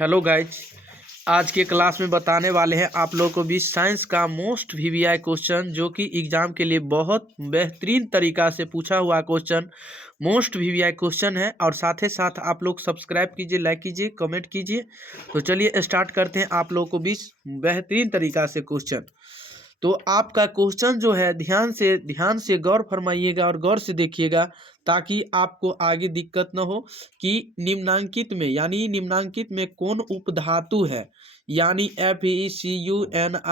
Hello guys, आज के class में बताने वाले हैं आप लोगों को भी साइंस का मोस्ट वीवीआई क्वेश्चन, जो कि एग्जाम के लिए बहुत बेहतरीन तरीका से पूछा हुआ क्वेश्चन, मोस्ट वीवीआई क्वेश्चन है। और साथ ही साथ आप लोग सब्सक्राइब कीजिए, लाइक कीजिए, कमेंट कीजिए। तो चलिए स्टार्ट करते हैं आप लोगों को भी बेहतरीन तरीका से क्वेश्चन। तो आपका क्वेश्चन जो है ध्यान से गौर फरमाइएगा और गौर से देखिएगा, ताकि आपको आगे दिक्कत न हो कि निम्नांकित में कौन उपधातु है, यानी FeCuNiAs।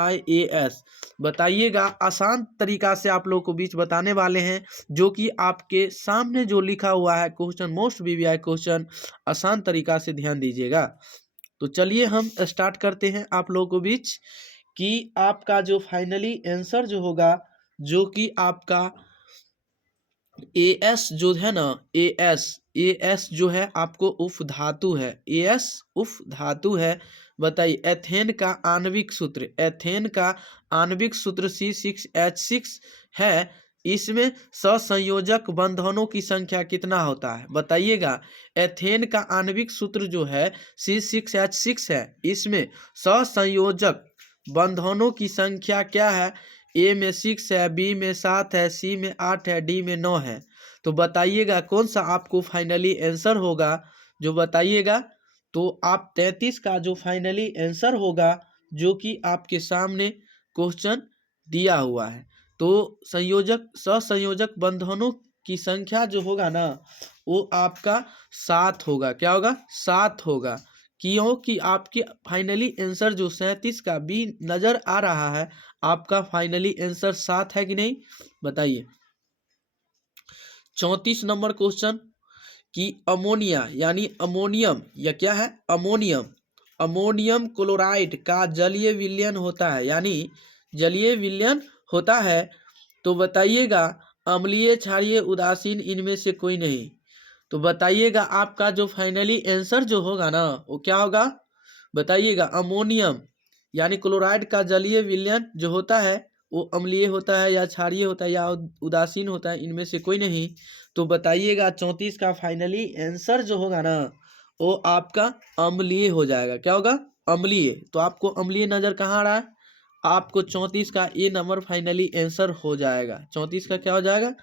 बताइएगा, आसान तरीका से आप लोगों को बीच बताने वाले हैं, जो कि आपके सामने जो लिखा हुआ है क्वेश्चन, मोस्ट वीवीआई क्वेश्चन, आसान तरीका से ध्यान दीजिएगा। तो चलिए हम स्टार्ट करते हैं आप लोगों को बीच कि आपका जो फाइनली आंसर जो होगा, जो कि आपका एस जो है ना, एस जो है आपको उप धातु है, एस उप धातु है। बताइए, एथेन का आणविक सूत्र C6H6 है। इसमें ससंयोजक बंधनों की संख्या कितना होता है? बताइएगा, एथेन का आणविक सूत्र जो है C6H6 है, इसमें ससंयोजक बंधनों की संख्या क्या है? ए में 6 है, बी में 7 है, सी में 8 है, डी में 9 है। तो बताइएगा कौन सा आपको फाइनली आंसर होगा, जो बताइएगा। तो आप 33 का जो फाइनली आंसर होगा, जो कि आपके सामने क्वेश्चन दिया हुआ है। तो ससंयोजक बंधनों की संख्या जो होगा ना, वो आपका 7 होगा। क्या होगा? 7 होगा। क्योंकि आपके फाइनली आंसर जो 37 का बी नजर आ रहा है, आपका फाइनली आंसर 7 है कि नहीं? बताइए। 34 नंबर क्वेश्चन कि अमोनिया यानी अमोनियम, या क्या है? अमोनियम क्लोराइड का जलीय विलयन होता है, यानी जलीय विलयन होता है। तो बताइएगा, अम्लीय, क्षारीय, उदासीन, इनमें से कोई नहीं। तो बताइएगा, आपका जो फाइनली आंसर जो होगा ना, वो क्या होगा? बताइएगा। अमोनियम यानी क्लोराइड का जलीय विलयन जो होता है, वो अम्लीय होता है, या क्षारीय होता है, या उदासीन होता है, इनमें से कोई नहीं। तो बताइएगा, 34 का फाइनली आंसर जो होगा ना, वो आपका अम्लीय हो जाएगा। क्या होगा? अम्लीय। तो आपको अम्लीय नजर कहाँ आ रहा है? आपको 34 का ये नंबर फाइनली आंसर हो जाएगा। 34 का क्या हो जाएगा?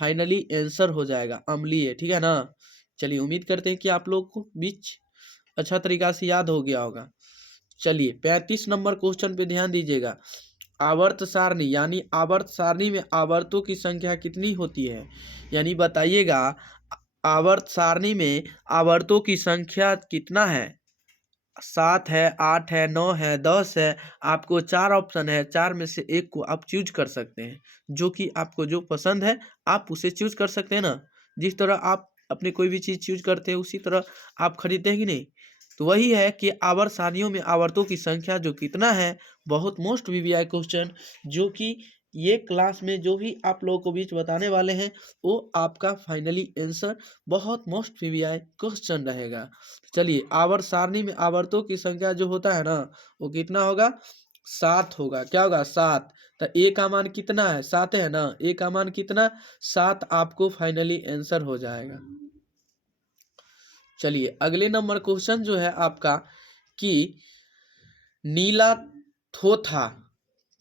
फाइनली आंसर हो जाएगा अम्लीय। ठीक है ना? चलिए, उम्मीद करते हैं कि आप लोग को बीच अच्छा तरीका से याद हो गया होगा। चलिए, 35 नंबर क्वेश्चन पे ध्यान दीजिएगा। आवर्त सारणी, यानी आवर्त सारणी में आवर्तों की संख्या कितनी होती है? यानी बताइएगा, आवर्त सारणी में आवर्तों की संख्या कितना है? 7 है, 8 है, 9 है, 10 है। आपको 4 ऑप्शन है, 4 में से एक को आप चूज कर सकते हैं। जो कि आपको जो पसंद है, आप उसे चूज कर सकते हैं ना। जिस तरह आप अपने कोई भी चीज़ चूज करते हैं, उसी तरह आप खरीदते हैं कि नहीं? तो वही है कि आवर्त सारणियों में आवर्तों की संख्या जो कितना है, बहुत मोस्ट वीवीआई क्वेश्चन, जो कि ये क्लास में जो भी आप लोगों को बीच बताने वाले हैं, वो आपका फाइनली आंसर बहुत मोस्ट वीवीआई क्वेश्चन रहेगा। चलिए, आवर्त सारणी में आवर्तों की संख्या जो होता है ना, वो कितना होगा? 7 होगा। क्या होगा? 7। तो ए का मान कितना है? 7 है ना। ए का मान कितना? 7 आपको फाइनली आंसर हो जाएगा। चलिए, अगले नंबर क्वेश्चन जो है आपका कि नीला थोथा,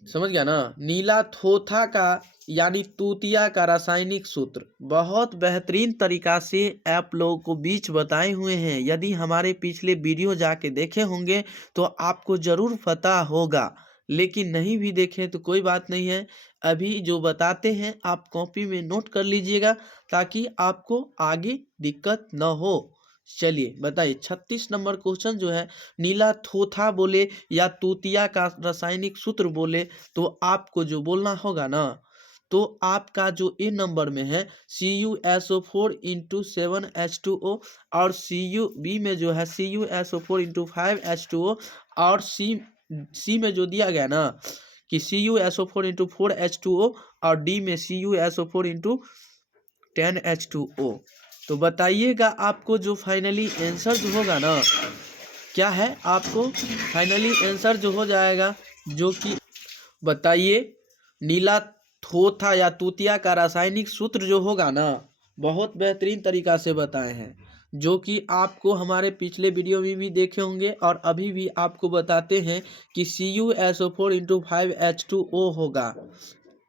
समझ गया ना? नीला थोथा का यानी तूतिया का रासायनिक सूत्र बहुत बेहतरीन तरीका से आप लोगों को बीच बताए हुए हैं। यदि हमारे पिछले वीडियो जाके देखे होंगे तो आपको जरूर पता होगा, लेकिन नहीं भी देखे तो कोई बात नहीं है। अभी जो बताते हैं आप कॉपी में नोट कर लीजिएगा, ताकि आपको आगे दिक्कत न हो। चलिए बताइए, 36 नंबर क्वेश्चन जो है, नीला थोथा बोले या तूतिया का रासायनिक सूत्र बोले, तो आपको जो बोलना होगा ना, तो आपका जो ए नंबर में है CuSO4 इंटू 7H2O, और बी में जो है CuSO4 इंटू 5H2O, और सी में जो दिया गया ना कि CuSO4 इंटू 4H2O, और डी में CuSO4 इंटू 10H2O। तो बताइएगा, आपको जो फाइनली आंसर जो होगा ना, क्या है? आपको फाइनली आंसर जो हो जाएगा, जो कि बताइए, नीला थोथा या तूतिया का रासायनिक सूत्र जो होगा ना, बहुत बेहतरीन तरीका से बताए हैं। जो कि आपको हमारे पिछले वीडियो में भी देखे होंगे और अभी भी आपको बताते हैं कि CuSO4 × 5H2O होगा,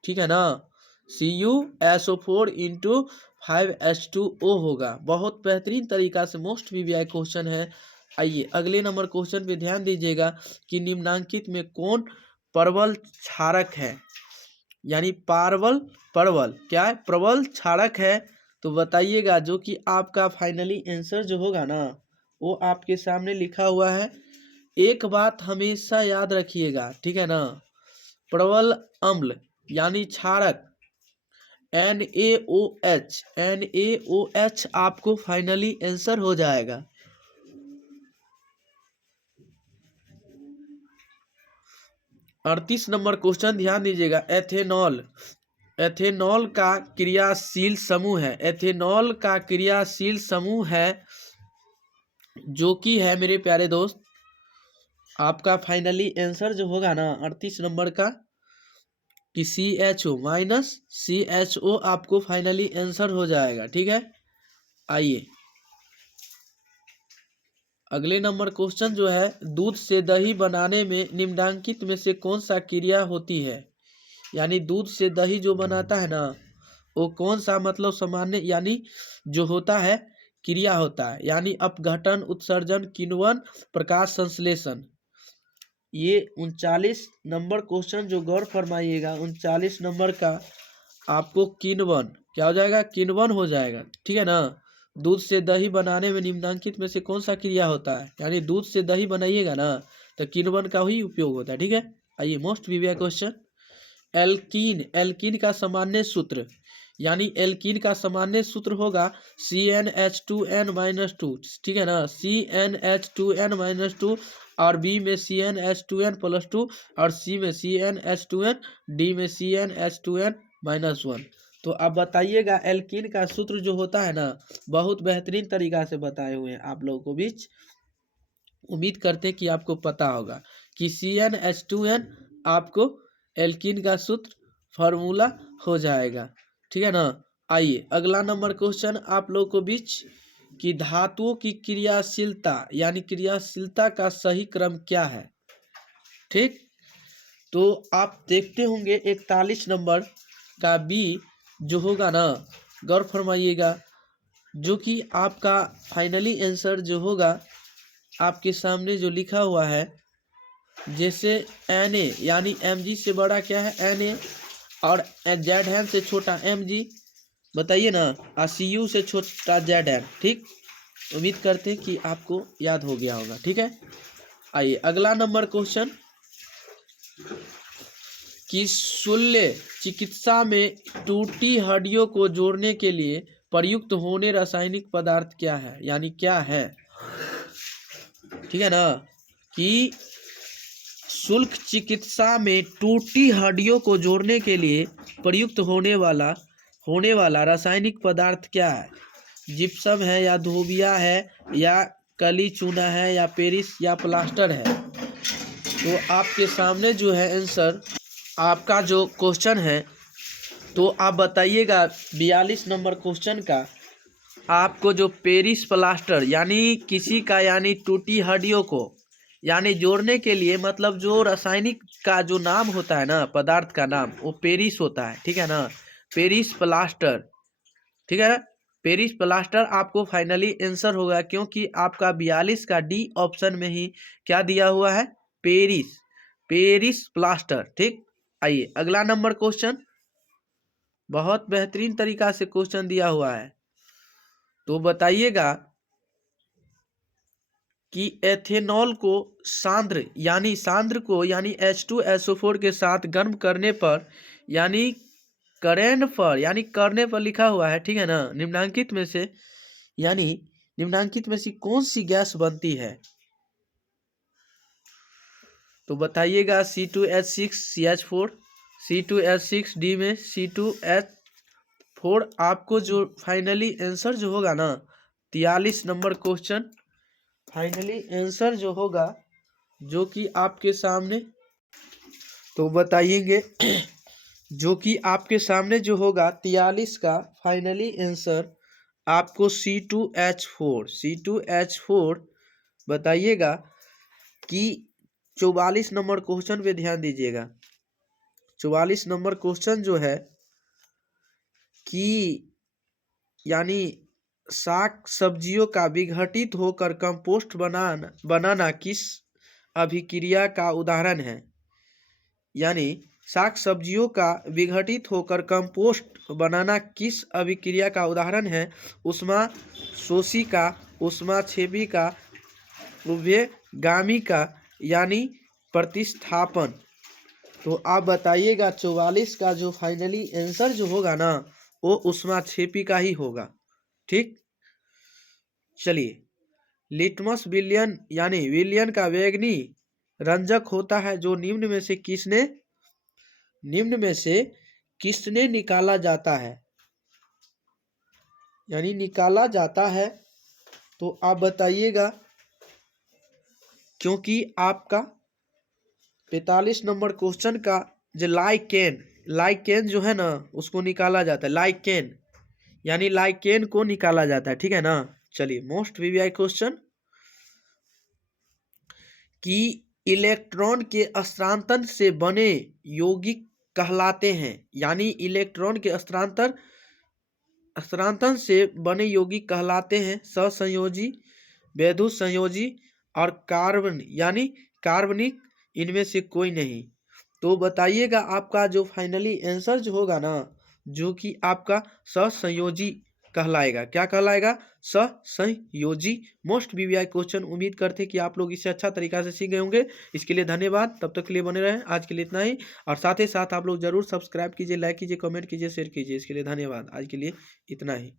ठीक है ना। CuSO4 × 5H2O होगा। बहुत बेहतरीन तरीका से मोस्ट वीवीआई क्वेश्चन है। आइए अगले नंबर क्वेश्चन पे ध्यान दीजिएगा कि निम्नांकित में कौन प्रबल क्षारक है, यानी प्रबल क्या है, प्रबल क्षारक है। तो बताइएगा, जो कि आपका फाइनली आंसर जो होगा ना वो आपके सामने लिखा हुआ है। एक बात हमेशा याद रखिएगा, ठीक है ना, प्रबल अम्ल यानी क्षारक NaOH आपको फाइनली आंसर हो जाएगा। 38 नंबर क्वेश्चन ध्यान दीजिएगा। एथेनॉल का क्रियाशील समूह है, एथेनॉल का क्रियाशील समूह है जो कि है मेरे प्यारे दोस्त आपका फाइनली आंसर जो होगा ना 38 नंबर का कि CHO आपको फाइनली आंसर हो जाएगा, ठीक है। आइए अगले नंबर क्वेश्चन जो है, दूध से दही बनाने में निम्नलिखित में से कौन सा क्रिया होती है, यानी दूध से दही जो बनाता है ना वो कौन सा मतलब सामान्य यानी जो होता है क्रिया होता है, यानी अपघटन, उत्सर्जन, किण्वन, प्रकाश संश्लेषण। ये 39 नंबर क्वेश्चन जो गौर फरमाइएगा, 39 नंबर का आपको किण्वन क्या हो जाएगा, किण्वन हो जाएगा, ठीक है ना। दूध से दही बनाने में निम्नलिखित में से कौन सा क्रिया होता है, यानी दूध से दही बनाइएगा ना तो किण्वन का ही उपयोग होता है, ठीक है। आइए मोस्ट प्रीवियस क्वेश्चन, एल्कीन का सामान्य सूत्र, यानी एल्कीन का सामान्य सूत्र होगा CnH2n-2, ठीक है ना, CnH2n-2 और बी में CnH2n+2 और सी में CnH2n, डी में CnH2n-1। तो अब बताइएगा एल्कीन का सूत्र जो होता है ना, बहुत बेहतरीन तरीका से बताए हुए हैं आप लोगों को बीच, उम्मीद करते हैं कि आपको पता होगा कि CnH2n आपको एल्कीन का सूत्र फार्मूला हो जाएगा, ठीक है ना। आइए अगला नंबर क्वेश्चन आप लोग को बीच कि धातुओं की क्रियाशीलता यानी क्रियाशीलता का सही क्रम क्या है, ठीक। तो आप देखते होंगे 41 नंबर का बी जो होगा ना, गौर फरमाइएगा, जो कि आपका फाइनली आंसर जो होगा आपके सामने जो लिखा हुआ है, जैसे Na यानी Mg से बड़ा क्या है Na और Zn से छोटा Mg, बताइए ना, और Cu से छोटा Zn, ठीक। उम्मीद करते हैं कि आपको याद हो गया होगा, ठीक है। आइए अगला नंबर क्वेश्चन कि शल्य चिकित्सा में टूटी हड्डियों को जोड़ने के लिए प्रयुक्त होने रासायनिक पदार्थ क्या है, यानी क्या है, ठीक है ना, कि शुल्क चिकित्सा में टूटी हड्डियों को जोड़ने के लिए प्रयुक्त होने वाला रासायनिक पदार्थ क्या है। जिप्सम है या धोबिया है या कली चूना है या पेरिस या प्लास्टर है। तो आपके सामने जो है आंसर आपका जो क्वेश्चन है, तो आप बताइएगा 42 नंबर क्वेश्चन का आपको जो पेरिस प्लास्टर यानी किसी का यानी टूटी हड्डियों को यानी जोड़ने के लिए मतलब जो रासायनिक का जो नाम होता है ना, पदार्थ का नाम वो पेरिस होता है, ठीक है ना, पेरिस प्लास्टर, ठीक है। पेरिस प्लास्टर आपको फाइनली आंसर होगा, क्योंकि आपका 42 का डी ऑप्शन में ही क्या दिया हुआ है, पेरिस प्लास्टर, ठीक। आइए अगला नंबर क्वेश्चन, बहुत बेहतरीन तरीका से क्वेश्चन दिया हुआ है। तो बताइएगा कि एथेनॉल को सांद्र को यानी H2SO4 के साथ गर्म करने पर यानी करने पर लिखा हुआ है, ठीक है ना, निम्नलिखित में से कौन सी गैस बनती है। तो बताइएगा C2H6CH4, C2H6 डी में C2H4 आपको जो फाइनली आंसर जो होगा ना 43 नंबर क्वेश्चन फाइनली आंसर जो होगा जो कि आपके सामने, तो बताइएंगे जो कि आपके सामने जो होगा 43 का फाइनली आंसर आपको C2H4 बताइएगा कि 44 नंबर क्वेश्चन पे ध्यान दीजिएगा। 44 नंबर क्वेश्चन जो है कि यानी शाक सब्जियों का विघटित होकर कंपोस्ट बनाना किस अभिक्रिया का उदाहरण है। यानी शाक सब्जियों का विघटित होकर कंपोस्ट बनाना किस अभिक्रिया का उदाहरण है। ऊष्मा शोषिका, ऊष्मा छेविका, उभयगामी का यानी प्रतिस्थापन। तो आप बताइएगा 44 का जो फाइनली आंसर जो होगा ना वो ऊष्मा छेविका ही होगा। ठीक, चलिए। लिटमस विलयन यानी विलयन का बैंगनी रंजक होता है जो निम्न में से किसने निकाला जाता है। यानी निकाला जाता है तो आप बताइएगा, क्योंकि आपका 45 नंबर क्वेश्चन का जो लाइकेन जो है ना उसको निकाला जाता है। लाइकेन यानी लाइकेन को निकाला जाता है। ठीक है ना। चलिए, मोस्ट वीवीआई क्वेश्चन कि इलेक्ट्रॉन के स्थानांतरण से बने यौगिक कहलाते हैं। यानी इलेक्ट्रॉन के स्थानांतरण से बने यौगिक कहलाते हैं सहसंयोजी, वैद्युत संयोजी और कार्बन यानी कार्बनिक, इनमें से कोई नहीं। तो बताइएगा आपका जो फाइनली आंसर जो होगा ना जो कि आपका सहसंयोजी कहलाएगा। क्या कहलाएगा? सहसंयोजी। Most VVI question. उम्मीद करते हैं कि आप लोग इसे अच्छा तरीका से सीख गए होंगे। इसके लिए धन्यवाद। तब तक के लिए बने रहें। आज के लिए इतना ही, और साथ ही साथ आप लोग जरूर सब्सक्राइब कीजिए, लाइक कीजिए, कमेंट कीजिए, शेयर कीजिए। इसके लिए धन्यवाद। आज के लिए इतना ही।